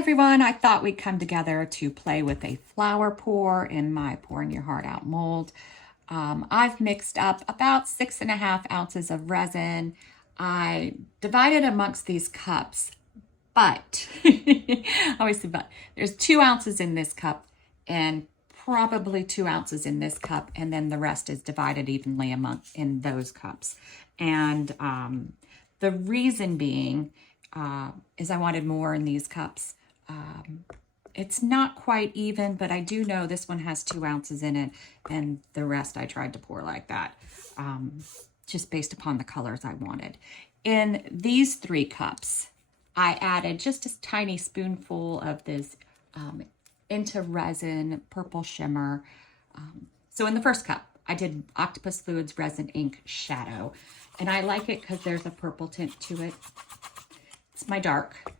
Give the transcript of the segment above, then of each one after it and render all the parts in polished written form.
everyone, I thought we'd come together to play with a flower pour in my Pouring Your Heart Out mold. I've mixed up about 6.5 ounces of resin. I divided amongst these cups, but I always say but there's 2 ounces in this cup and probably 2 ounces in this cup, and then the rest is divided evenly among in those cups. And the reason being is I wanted more in these cups. It's not quite even, but I do know this one has 2 ounces in it, and the rest I tried to pour like that, just based upon the colors I wanted. In these 3 cups, I added just a tiny spoonful of this Into Resin Purple Shimmer. So in the first cup, I did Octopus Fluids Resin Ink Shadow, and I like it because there's a purple tint to it. It's my dark.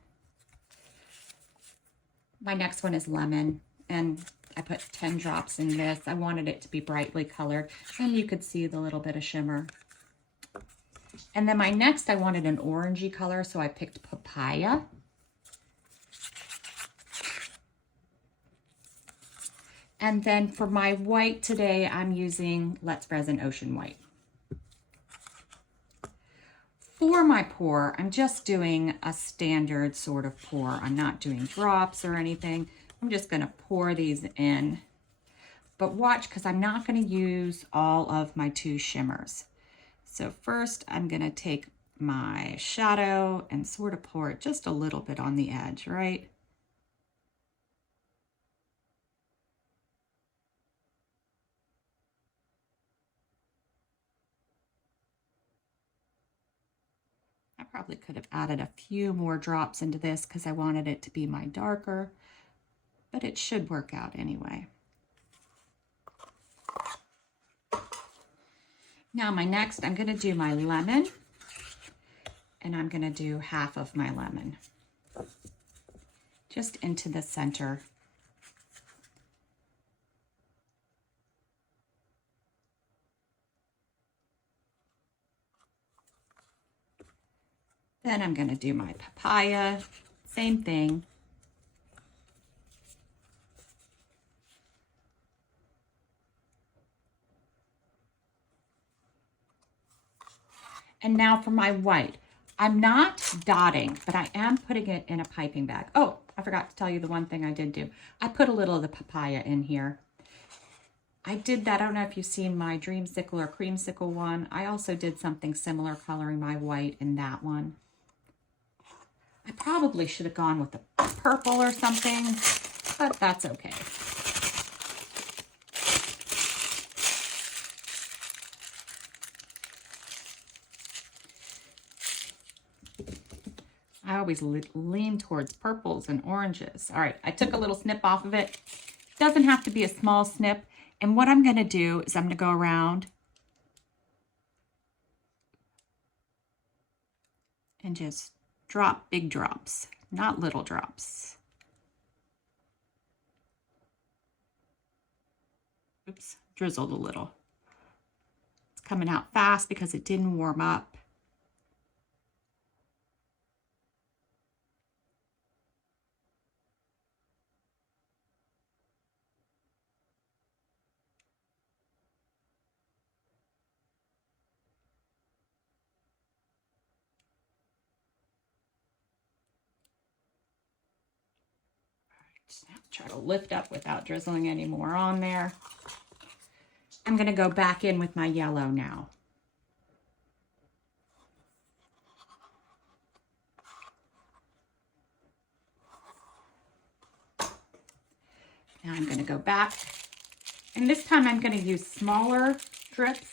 My next one is Lemon, and I put 10 drops in this. I wanted it to be brightly colored, and you could see the little bit of shimmer. And then my next, I wanted an orangey color, so I picked Papaya. And then for my white today, I'm using Let's Resin Ocean White. For my pour, I'm just doing a standard sort of pour. I'm not doing drops or anything. I'm just going to pour these in. But watch, because I'm not going to use all of my 2 shimmers. So first, I'm going to take my shadow and sort of pour it just a little bit on the edge, right? I probably could have added a few more drops into this because I wanted it to be my darker, but it should work out anyway. Now my next, I'm going to do my lemon, and I'm going to do half of my lemon just into the center. Then I'm going to do my papaya, same thing. And now for my white. I'm not dotting, but I am putting it in a piping bag. Oh, I forgot to tell you the one thing I did do. I put a little of the papaya in here. I did that, I don't know if you've seen my Dreamsicle or Creamsicle one. I also did something similar, coloring my white in that one. I probably should have gone with the purple or something, but that's okay. I always lean towards purples and oranges. All right, I took a little snip off of it. Doesn't have to be a small snip. And what I'm going to do is I'm going to go around and just drop big drops, not little drops. Oops, drizzled a little. It's coming out fast because it didn't warm up. Try to lift up without drizzling any more on there. I'm going to go back in with my yellow now. Now I'm going to go back, and this time I'm going to use smaller drips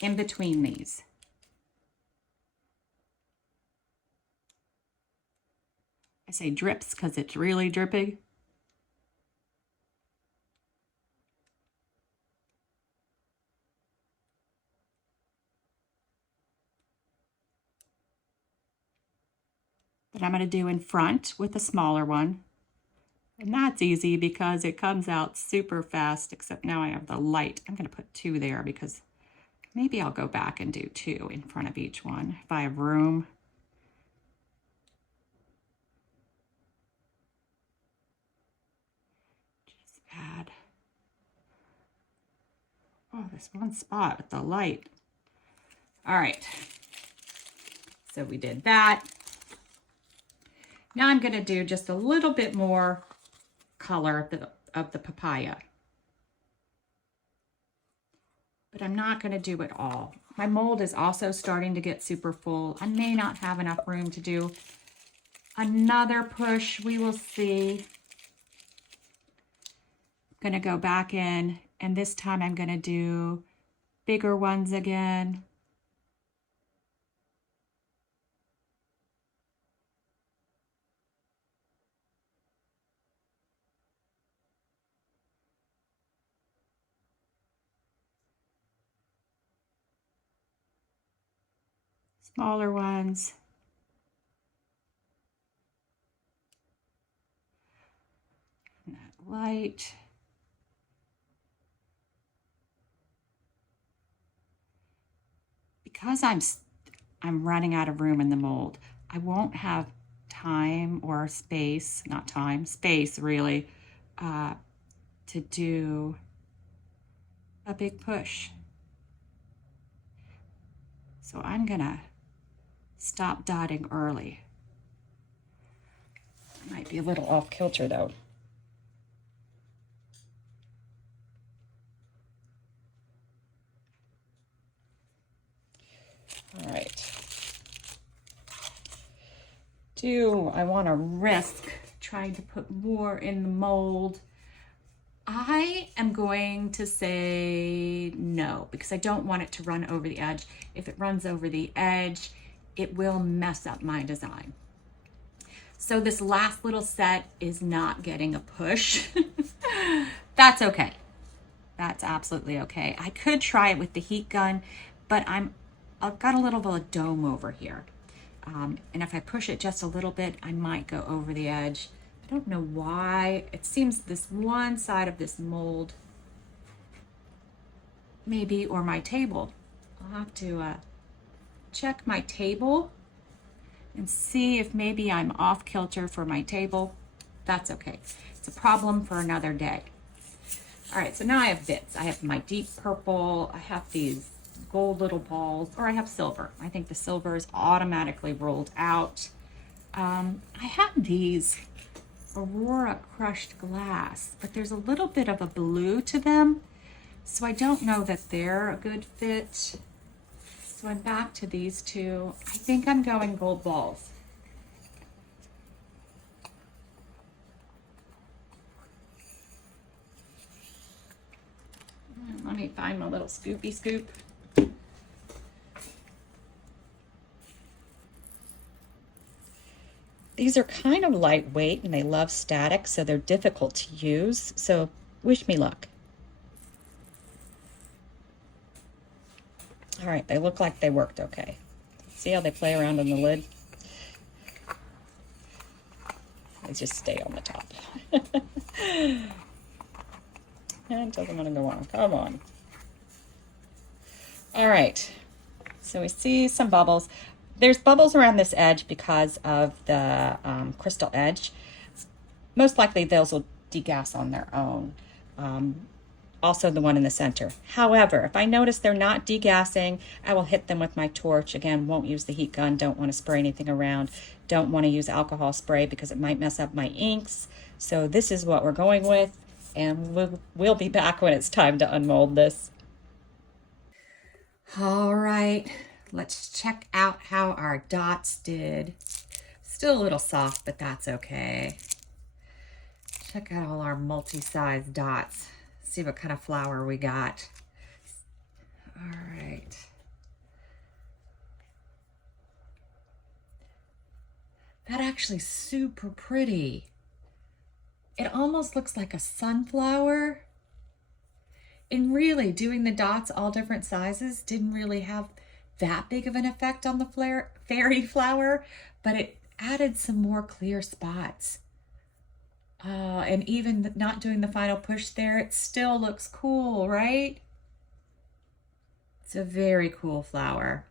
in between these. I say drips because it's really dripping. That I'm going to do in front with a smaller one. And that's easy because it comes out super fast, except now I have the light. I'm going to put 2 there because maybe I'll go back and do 2 in front of each one if I have room. Oh, this one spot with the light. All right. So we did that. Now I'm going to do just a little bit more color of the papaya. But I'm not going to do it all. My mold is also starting to get super full. I may not have enough room to do another push. We will see. I'm going to go back in, and this time I'm going to do bigger ones again. Smaller ones. And that light. Because I'm running out of room in the mold, I won't have time or space, not time, space really, to do a big push. So I'm gonna stop dotting early. Might be a little off kilter though. All right. Do I want to risk trying to put more in the mold? I am going to say no, because I don't want it to run over the edge. If it runs over the edge, it will mess up my design. So this last little set is not getting a push. That's okay. That's absolutely okay. I could try it with the heat gun, but I've got a little bit of dome over here. And if I push it just a little bit, I might go over the edge. I don't know why. It seems this one side of this mold, maybe, or my table. I'll have to check my table and see if maybe I'm off kilter for my table. That's okay. It's a problem for another day. All right, so now I have bits. I have my deep purple. I have these gold little balls, or I have silver. I think the silver is automatically rolled out. I have these Aurora crushed glass, but there's a little bit of a blue to them, so I don't know that they're a good fit. So I'm back to these two. I think I'm going gold balls. Let me find my little scoopy scoop. These are kind of lightweight and they love static, so they're difficult to use. So wish me luck. All right, they look like they worked okay. See how they play around on the lid? They just stay on the top. And it doesn't want to go on. Come on. All right, so we see some bubbles. There's bubbles around this edge because of the crystal edge. Most likely those will degas on their own. Also the one in the center. However, if I notice they're not degassing, I will hit them with my torch. Again, won't use the heat gun, don't want to spray anything around, don't want to use alcohol spray because it might mess up my inks. So this is what we're going with, and we'll be back when it's time to unmold this. All right, let's check out how our dots did. Still a little soft, but that's okay. Check out all our multi-size dots. See what kind of flower we got. All right. That actually super pretty. It almost looks like a sunflower. And really, doing the dots all different sizes didn't really have that big of an effect on the fairy flower, but it added some more clear spots. And even not doing the final push there, it still looks cool, right? It's a very cool flower.